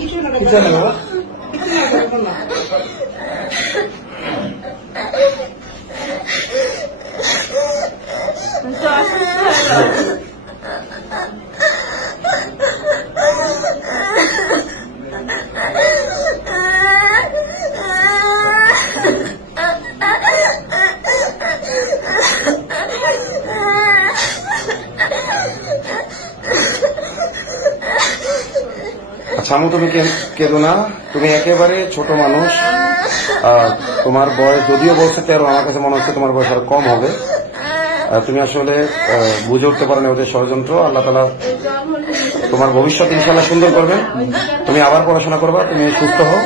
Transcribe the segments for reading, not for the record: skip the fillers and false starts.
কিছু না বাবা, আচ্ছা আমু, তুমি কেঁদো না, তুমি একেবারে ছোট মানুষ। তোমার বয়স যদিও বলছে 13, আমার কাছে মনে হচ্ছে তোমার বয়স আরো কম হবে। তুমি আসলে বুঝে উঠতে পারো না ওদের ষড়যন্ত্র। আল্লাহ তাআলা তোমার ভবিষ্যৎ ইনশাআল্লাহ সুন্দর করবে। তুমি আবার পড়াশোনা করবা, তুমি সুস্থ হও।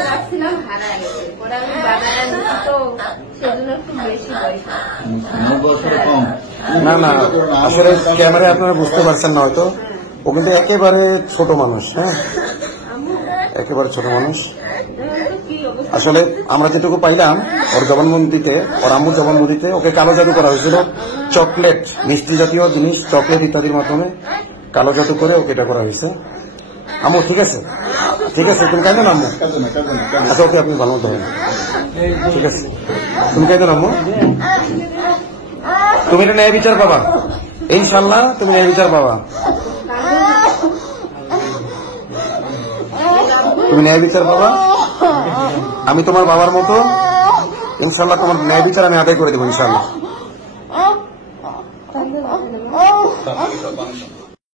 না না, আসলে ক্যামেরায় আপনারা বুঝতে পারছেন না হয়তো, ও কিন্তু একেবারে ছোট মানুষ। হ্যাঁ, একেবারে ছোট মানুষ। আসলে আমরা যেটুকু পাইলাম ওর জবানবন্দিতে, ওর আম্মুর জবানবন্দিতে ওকে কালো জাদু করা হয়েছিল। চকলেট, মিষ্টি জাতীয় জিনিস, চকলেট ইত্যাদির মাধ্যমে কালো জাদু করে ওকে এটা করা হয়েছে। আম্মু ঠিক আছে, ঠিক আছে, তুমি কাঁদো না আম্মু। আচ্ছা ওকে আপনি ভালো মতো, ঠিক আছে, তুমি কাঁদো না আম্মু। তুমি এটা ন্যায় বিচার পাবা ইনশাল্লাহ, তুমি ন্যায় বিচার পাবা, তুমি ন্যায় বিচার পাবা। আমি তোমার বাবার মতো ইনশাল্লাহ তোমার ন্যায় বিচার আমি আদায় করে দেবো ইনশাল্লাহ।